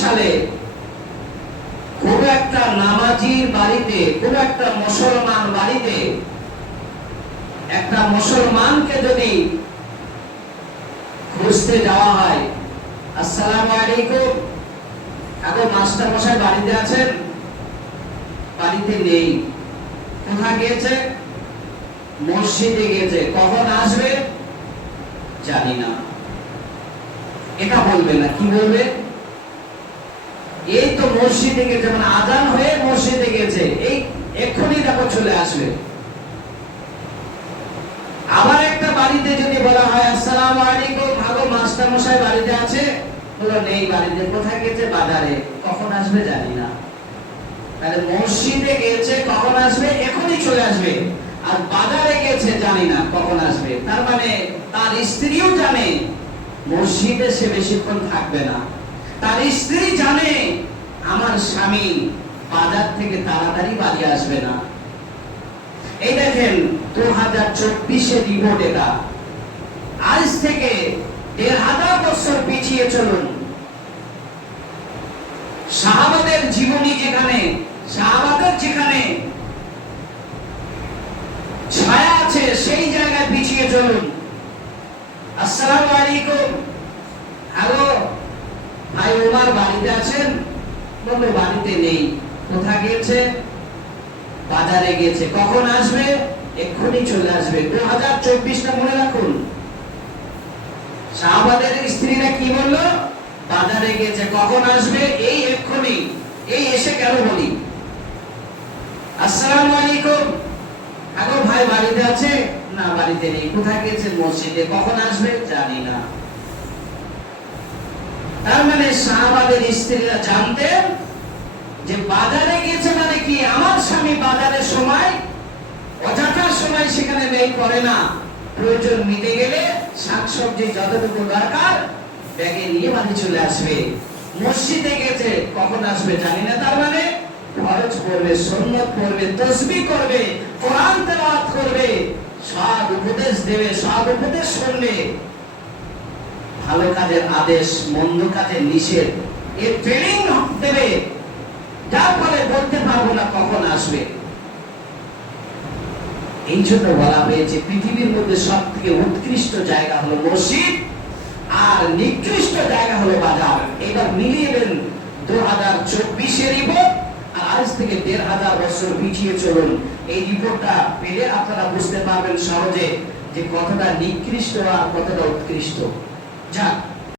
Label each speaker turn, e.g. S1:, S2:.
S1: সালে কোন একটা নামাজির বাড়িতে কোন একটা মুসলমান বাড়িতে একটা মুসলমানকে যদি খুঁজতে যাওয়া হয়, আসসালামু আলাইকুম। এখন মাস্টার মশাই বাড়িতে আছেন? বাড়িতে নেই। কোথায় গিয়েছে? মসজিদে গিয়েছে। কখন আসবে? জানি না। এটা বলবে না। কি বলবে? এই তো মসজিদে গেছে মানে আজান হয়ে মসজিদে গেছে এই এক্ষুনি দেখো চলে আসবে। আবার একটা বাড়িতে যদি বলা হয়, আসসালামু আলাইকুম, ভাগো মাস্টার মশাই বাড়িতে আছে? বলো, নেই, বাড়িতে কোথায় গেছে বাজারে। কখন আসবে? জানি না। তাহলে মসজিদে গেছে কখন আসবে? এখনই চলে আসবে। আর বাজারে গেছে জানি না, কখন আসবে। তার মানে তার স্ত্রীও জানে, মসজিদে সে বেশিক্ষণ থাকবে না। তার স্ত্রী জানে স্বামী বাজার থেকে তাড়াতাড়ি বাড়ি আসবে না। এই দেখেন দু হাজার চব্বিশের রিপোর্ট এটা। আজ থেকে দেড় হাজার বছর পিছিয়ে চলুন। সাহাবাদের জীবনী যেখানে সাহাবাদের যেখানে ছায়া আছে, সেই জায়গায় পিছিয়ে চলুন। আসসালামু আলাইকুম। হ্যালো, ভাই ওমার বাড়িতে আছেন? বলল বাড়িতে নেই। কোথায় গিয়েছে বাজারে গিয়েছে কখন আসবে? এক্ষুনি চলে আসবে। দু হাজার চব্বিশটা মনে রাখুন। শাহবাদের স্ত্রীরা কি বলল? বাজারে গিয়েছে কখন আসবে? এই এক্ষুনি। এই এসে কেন বলি? আসসালামু আলাইকুম। আগো ভাই বাড়িতে আছে? না, বাড়িতে নেই। কোথায় গেছে? মসজিদে। কখন আসবে? জানি না। তার মানে শাহবাদের স্ত্রীরা জানতেন যে বাজারে গিয়েছে মানে কি? আমার স্বামী বাজারের সময় অযথার সময় সেখানে ব্যয় করে না। প্রয়োজন মিটে গেলে শাকসবজি যতটুকু দরকার, ব্যাগে নিয়ে বাড়ি চলে আসবে। মসজিদে গেছে, কখন আসবে জানি না তার মানে। ফরজ করবে, সুন্নত করবে, তসবি করবে, কোরআন তেলাওয়াত করবে, সব উপদেশ দেবে, সব উপদেশ শুনবে। ভালো কাজের আদেশ, মন্দ কাজের নিষেধ এর ট্রেনিং দেবে। যার ফলে বলতে পারব না কখন আসবে। এই জন্য বলা হয়েছে, পৃথিবীর মধ্যে সব থেকে উৎকৃষ্ট জায়গা হলো মসজিদ, আর নিকৃষ্ট জায়গা হলো বাজার। এবার মিলিয়ে দেন দু হাজার চব্বিশের রিপোর্ট আর আজ থেকে দেড় হাজার বছর পিছিয়ে চলুন। এই রিপোর্টটা পেলে আপনারা বুঝতে পারবেন সহজে যে কতটা নিকৃষ্ট আর কতটা উৎকৃষ্ট। じゃあ